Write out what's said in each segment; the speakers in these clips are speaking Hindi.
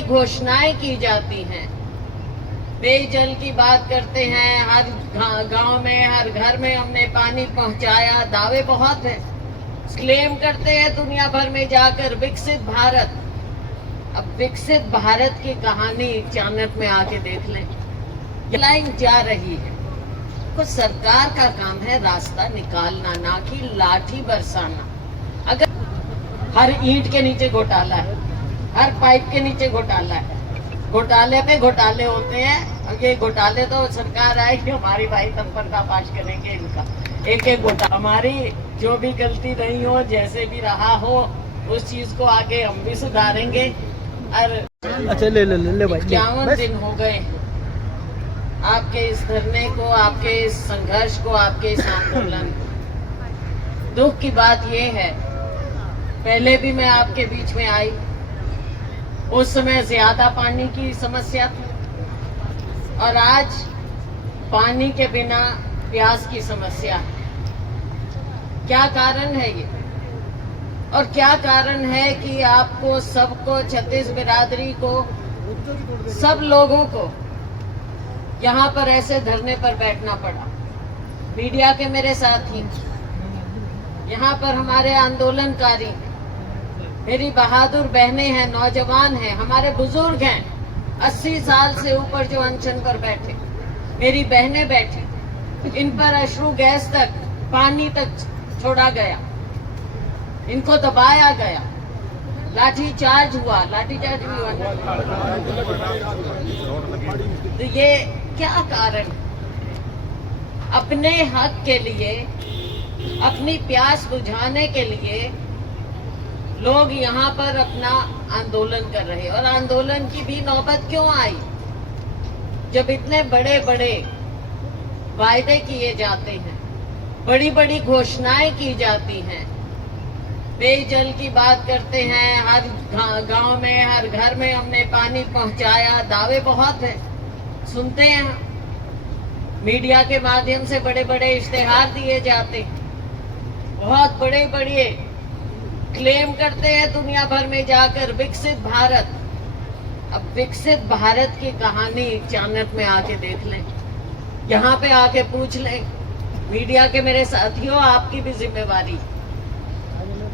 बड़ी घोषणाएं की जाती हैं, पेयजल की बात करते हैं, हर गांव में हर घर में हमने पानी पहुंचाया, दावे बहुत हैं, क्लेम करते हैं दुनिया भर में जाकर विकसित भारत। अब विकसित भारत की कहानी चाणक्य में आके देख लें, लाइन जा रही है। तो सरकार का काम है रास्ता निकालना, ना कि लाठी बरसाना। अगर हर ईंट के नीचे घोटाला है, हर पाइप के नीचे घोटाला है, घोटाले पे घोटाले होते हैं, और ये घोटाले तो सरकार आएगी हमारी भाई तब पर्दाफाश करेंगे इनका एक एक घोटाला। हमारी जो भी गलती नहीं हो, जैसे भी रहा हो, उस चीज को आगे हम भी सुधारेंगे। और अच्छा ले भाई 51 दिन हो गए आपके इस धरने को, आपके इस संघर्ष को, आपके इस आंदोलन को। दुख की बात यह है, पहले भी मैं आपके बीच में आई, उस समय ज्यादा पानी की समस्या थी, और आज पानी के बिना प्यास की समस्या है। क्या कारण है ये? और क्या कारण है कि आपको सबको, छत्तीस बिरादरी को, सब लोगों को यहाँ पर ऐसे धरने पर बैठना पड़ा? मीडिया के मेरे साथी, यहाँ पर हमारे आंदोलनकारी, मेरी बहादुर बहनें हैं, नौजवान हैं, हमारे बुजुर्ग हैं, 80 साल से ऊपर जो अनशन पर बैठे, मेरी बहनें बैठी, इन पर अश्रु गैस तक, पानी तक छोड़ा गया, इनको दबाया गया, लाठी चार्ज हुआ, लाठीचार्ज भी हुआ। तो ये क्या कारण? अपने हक के लिए, अपनी प्यास बुझाने के लिए लोग यहाँ पर अपना आंदोलन कर रहे हैं। और आंदोलन की भी नौबत क्यों आई? जब इतने बड़े बड़े वायदे किए जाते हैं, बड़ी बड़ी घोषणाएं की जाती हैं, पेयजल की बात करते हैं, हर गांव में हर घर में हमने पानी पहुंचाया, दावे बहुत हैं, सुनते हैं, मीडिया के माध्यम से बड़े बड़े इश्तेहार दिए जाते हैं, बहुत बड़े बड़े क्लेम करते हैं दुनिया भर में जाकर विकसित भारत। अब विकसित भारत की कहानी चाणक्य में आके देख लें, यहाँ पे आके पूछ लें। मीडिया के मेरे साथियों, आपकी भी जिम्मेवारी,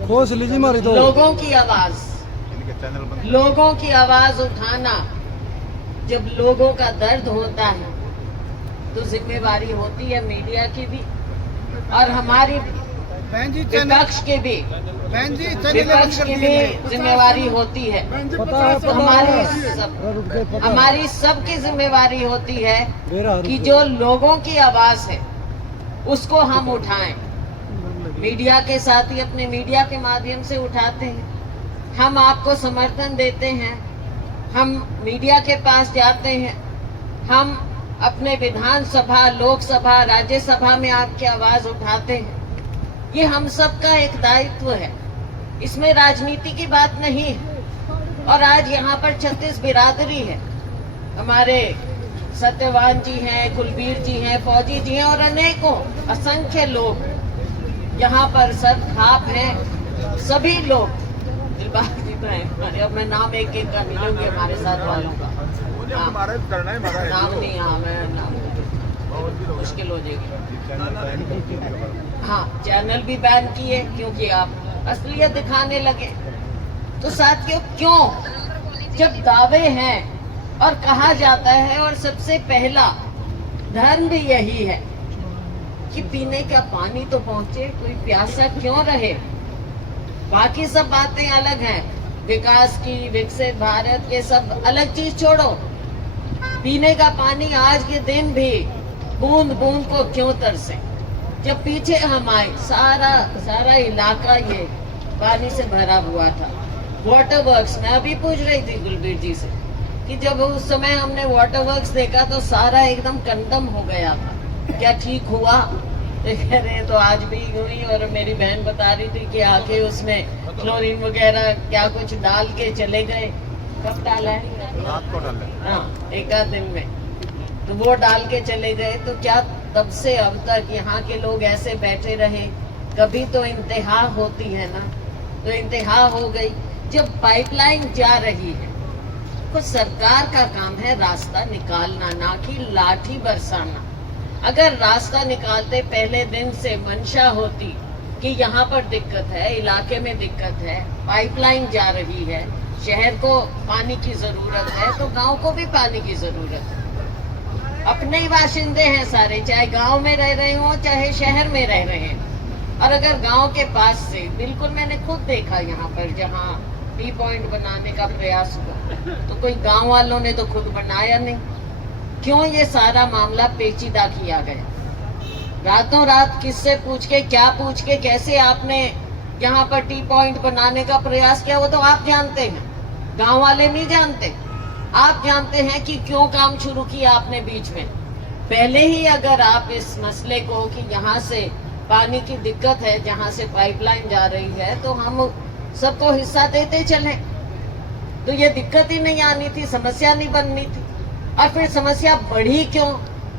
लोगों की आवाज उठाना। जब लोगों का दर्द होता है तो जिम्मेवारी होती है मीडिया की भी, और हमारी विपक्ष की भी, जिम्मेवारी होती है। हमारी सबकी जिम्मेवारी होती है कि जो लोगों की आवाज है उसको हम उठाएं। मीडिया के साथी अपने मीडिया के माध्यम से उठाते हैं, हम आपको समर्थन देते हैं, हम मीडिया के पास जाते हैं, हम अपने विधानसभा, लोकसभा, राज्यसभा में आपकी आवाज उठाते हैं। ये हम सबका एक दायित्व है, इसमें राजनीति की बात नहीं है। और आज यहाँ पर 36 बिरादरी है, हमारे सत्यवान जी हैं, कुलबीर जी हैं, फौजी जी हैं, और अनेकों असंख्य लोग यहाँ पर सर खाप हैं। सभी लोग, दिलबाग जी तो हैं हमारे, अब मैं नाम एक एक का नहीं लूंगी हमारे साथ वालों का, नाम नहीं, हाँ मैं नाम मुश्किल हो जाएगी। हाँ, चैनल भी बैन किए क्योंकि आप असलियत दिखाने लगे। तो साथियों, क्यों? जब दावे हैं और कहा जाता है, और सबसे पहला धर्म भी यही है कि पीने का पानी तो पहुंचे, कोई प्यासा क्यों रहे। बाकी सब बातें अलग हैं, विकास की, विकसित भारत के सब अलग चीज छोड़ो, पीने का पानी आज के दिन भी बूंद बूंद को क्यों तरसे। जब पीछे हम आए, सारा इलाका ये पानी से भरा हुआ था। वाटर वर्क्स, मैं अभी पूछ रही थी कुलबीर जी से कि जब उस समय हमने वाटर वर्क्स देखा तो सारा एकदम कंडम हो गया था, क्या ठीक हुआ? कह रहे तो आज भी हुई। और मेरी बहन बता रही थी कि आके उसमें क्लोरीन वगैरह क्या कुछ डाल के चले गए। कब डाला है? रात को डाला। हाँ, एक आध दिन में, तो वो डाल के चले गए। तो क्या तब से अब तक यहाँ के लोग ऐसे बैठे रहे? कभी तो इंतहा होती है ना, तो इंतहा हो गई। जब पाइपलाइन जा रही है, देखो सरकार का काम है रास्ता निकालना, ना कि लाठी बरसाना। अगर रास्ता निकालते पहले दिन से मंशा होती कि यहाँ पर दिक्कत है, इलाके में दिक्कत है, पाइपलाइन जा रही है, शहर को पानी की जरूरत है, तो गांव को भी पानी की जरूरत है। अपने ही बाशिंदे हैं सारे, चाहे गांव में रह रहे हो चाहे शहर में रह रहे हैं। और अगर गांव के पास से, बिल्कुल मैंने खुद देखा यहाँ पर जहाँ टी पॉइंट बनाने का प्रयास हुआ, तो कोई गांव वालों ने तो खुद बनाया नहीं। क्यों ये सारा मामला पेचीदा किया गया? रातों रात किससे पूछ के, क्या पूछ के, कैसे आपने यहाँ पर टी पॉइंट बनाने का प्रयास किया, वो तो आप जानते हैं, गांव वाले नहीं जानते। आप जानते हैं कि क्यों काम शुरू किया आपने बीच में। पहले ही अगर आप इस मसले को कि यहाँ से पानी की दिक्कत है, जहाँ से पाइपलाइन जा रही है, तो हम सबको हिस्सा देते चले, तो ये दिक्कत ही नहीं आनी थी, समस्या नहीं बननी थी। और फिर समस्या बढ़ी क्यों?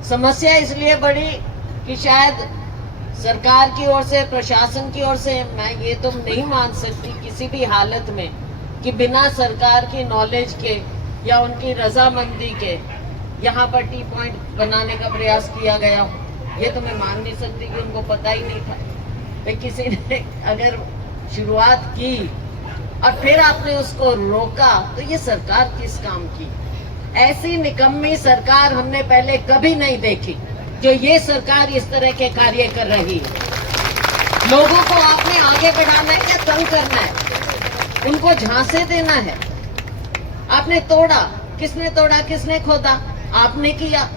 समस्या इसलिए बढ़ी कि शायद सरकार की ओर से, प्रशासन की ओर से, मैं ये तो नहीं मान सकती किसी भी हालत में कि बिना सरकार की नॉलेज के या उनकी रजामंदी के यहाँ पर टी पॉइंट बनाने का प्रयास किया गया हो। ये तो मैं मान नहीं सकती कि उनको पता ही नहीं था। भाई किसी ने अगर शुरुआत की और फिर आपने उसको रोका, तो ये सरकार किस काम की? ऐसी निकम्मी सरकार हमने पहले कभी नहीं देखी जो ये सरकार इस तरह के कार्य कर रही है। लोगों को आपने आगे बढ़ाना है या तंग करना है? उनको झांसे देना है? आपने तोड़ा, किसने तोड़ा, किसने खोदा? आपने किया।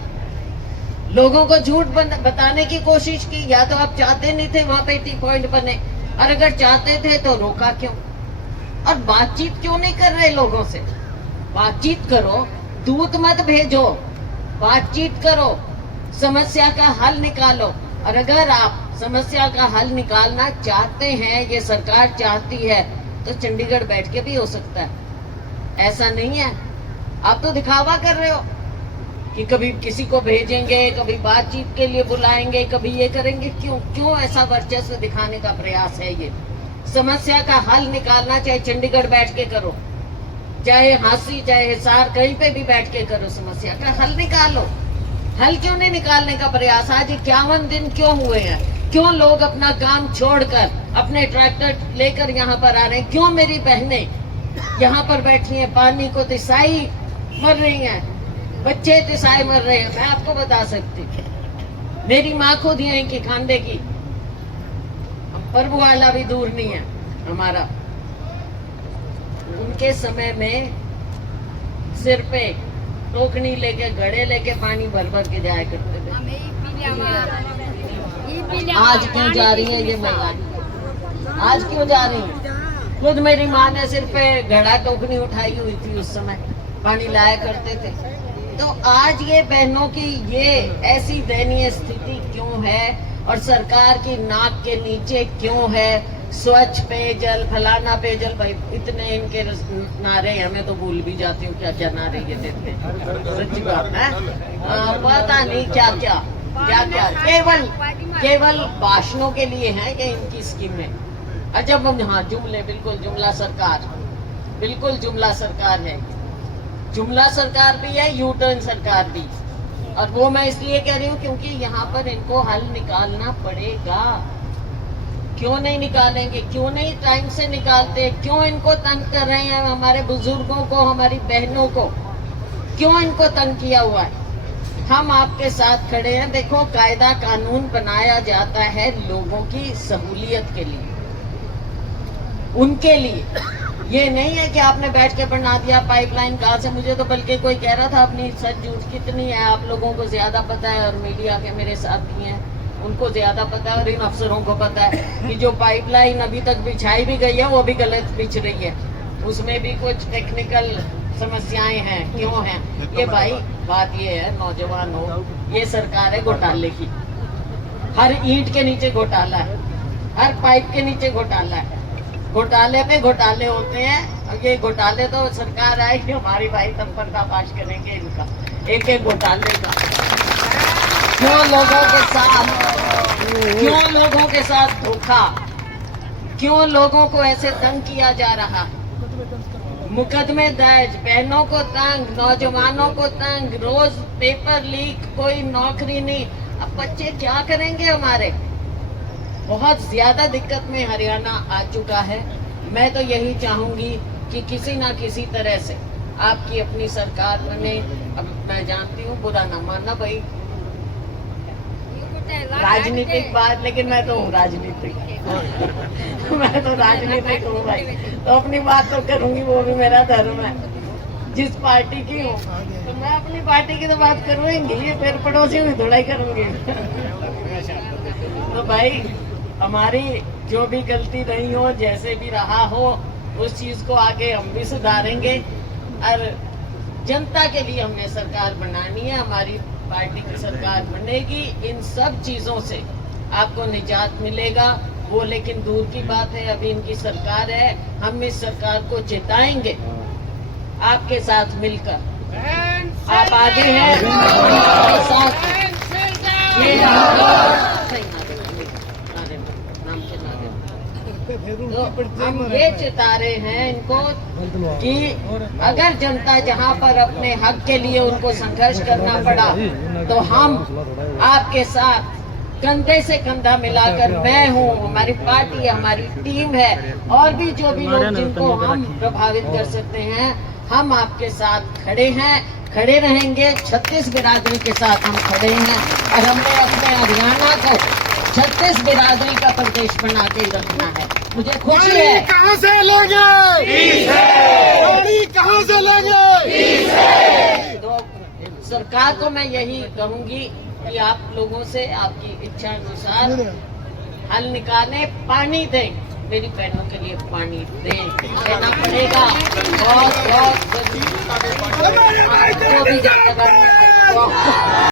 लोगों को झूठ बताने की कोशिश की। या तो आप चाहते नहीं थे वहां पे टी पॉइंट बने, और अगर चाहते थे तो रोका क्यों? और बातचीत क्यों नहीं कर रहे लोगों से? बातचीत करो, दूत मत भेजो, बातचीत करो, समस्या का हल निकालो। और अगर आप समस्या का हल निकालना चाहते हैं, ये सरकार चाहती है, तो चंडीगढ़ बैठ के भी हो सकता है। ऐसा नहीं है। आप तो दिखावा कर रहे हो कि कभी किसी को भेजेंगे, कभी बातचीत के लिए बुलाएंगे, कभी ये करेंगे। क्यों ऐसा वर्चस्व दिखाने का प्रयास है? ये समस्या का हल निकालना चाहे चंडीगढ़ बैठ के करो, चाहे हांसी, चाहे हिसार, कहीं पे भी बैठ के करो, समस्या का हल निकालो। हल क्यों नहीं निकालने का प्रयास? आज 51 दिन क्यों हुए हैं? क्यों लोग अपना काम छोड़कर अपने ट्रैक्टर लेकर यहाँ पर आ रहे हैं? क्यों मेरी बहनें यहाँ पर बैठी हैं, पानी को तिसाई मर रही हैं, बच्चे तिसाई मर रहे हैं? मैं आपको बता सकती, मेरी माँ खुद यहीं की, खांडे की। प्रभु वाला भी दूर नहीं है हमारा। उनके समय में सिर पे टोकनी लेके, घड़े लेके पानी भर भर के जाया करते थे। आज क्यों जा रही है ये महिला? आज क्यों जा रही है? खुद मेरी माँ ने सिर पे घड़ा टोकनी उठाई हुई थी, उस समय पानी लाया करते थे। तो आज ये बहनों की ये ऐसी दयनीय स्थिति क्यों है? और सरकार की नाक के नीचे क्यों है? स्वच्छ पेयजल, फलाना पेयजल, भाई इतने इनके नारे, हमें तो भूल भी जाती हूँ क्या क्या नारे ये देते हैं। सच्ची बात है, पता नहीं क्या क्या केवल भाषणों के लिए है ये इनकी स्कीमें। अजब, हाँ, जुमले, बिल्कुल जुमला सरकार, बिल्कुल जुमला सरकार है। जुमला सरकार भी है, यू टर्न सरकार भी। और वो मैं इसलिए कह रही हूँ क्योंकि यहाँ पर इनको हल निकालना पड़ेगा। क्यों नहीं निकालेंगे? क्यों नहीं टाइम से निकालते? क्यों इनको तंग कर रहे हैं? हमारे बुजुर्गों को, हमारी बहनों को क्यों इनको तंग किया हुआ है? हम आपके साथ खड़े हैं। देखो, कायदा कानून बनाया जाता है लोगों की सहूलियत के लिए, उनके लिए। ये नहीं है कि आपने बैठ के बना दिया पाइपलाइन कहाँ से। मुझे तो बल्कि कोई कह रहा था अपनी सच झूठ कितनी है आप लोगों को ज्यादा पता है, और मीडिया के मेरे साथ भी हैं, उनको ज्यादा पता है, और इन अफसरों को पता है कि जो पाइपलाइन अभी तक बिछाई भी गई है वो भी गलत बिछ रही है। उसमें भी कुछ टेक्निकल समस्याएं हैं। क्यों हैं ये? भाई बात ये है, नौजवान हो, ये सरकार है घोटाले की। हर ईंट के नीचे घोटाला है, हर पाइप के नीचे घोटाला है। घोटाले पे घोटाले होते हैं, और ये घोटाले तो सरकार आएगी हमारी, भाई तब पर्दाफाश करेंगे इनका, एक एक घोटाले का। क्यों लोगों के साथ धोखा? क्यों लोगों को ऐसे तंग किया जा रहा? मुकदमे दर्ज, बहनों को तंग, नौजवानों को तंग, रोज पेपर लीक, कोई नौकरी नहीं। अब बच्चे क्या करेंगे हमारे? बहुत ज्यादा दिक्कत में हरियाणा आ चुका है। मैं तो यही चाहूंगी कि किसी ना किसी तरह से आपकी अपनी सरकार बने। अब मैं जानती हूँ, बुरा ना मानना भाई, राजनीतिक बात, लेकिन मैं तो हूँ राजनीतिक मैं तो राजनीतिक हूँ भाई, तो अपनी बात तो करूंगी, वो भी मेरा धर्म है। जिस पार्टी की हूँ तो मैं अपनी पार्टी की तो बात करूंगी, फिर पड़ोसियों की थोड़ा ही करूंगी तो भाई हमारी जो भी गलती रही हो, जैसे भी रहा हो, उस चीज को आगे हम भी सुधारेंगे। और जनता के लिए हमने सरकार बनानी है, हमारी पार्टी की सरकार बनेगी। इन सब चीजों से आपको निजात मिलेगा, वो लेकिन दूर की बात है। अभी इनकी सरकार है, हम इस सरकार को जिताएंगे आपके साथ मिलकर। आप आगे हैं, साथ तो हम ये चिता रहे हैं इनको कि अगर जनता जहां पर अपने हक के लिए उनको संघर्ष करना पड़ा, तो हम आपके साथ कंधे से कंधा मिलाकर, मैं हूँ, हमारी पार्टी है, हमारी टीम है, और भी जो भी लोग जिनको हम प्रभावित कर सकते हैं, हम आपके साथ खड़े हैं, खड़े रहेंगे। 36 बिरादरी के साथ हम खड़े हैं और हमने अपने हरियाणा को 36 बिरादरी का प्रदेश बना के रखना है। मुझे खुशी है। कहाँ से लेंगे? कहाँ से लेंगे? तो सरकार को मैं यही कहूंगी कि आप लोगों से आपकी इच्छा अनुसार हल निकालें, पानी दें, मेरी बहनों के लिए पानी देना पड़ेगा। बहुत बहुत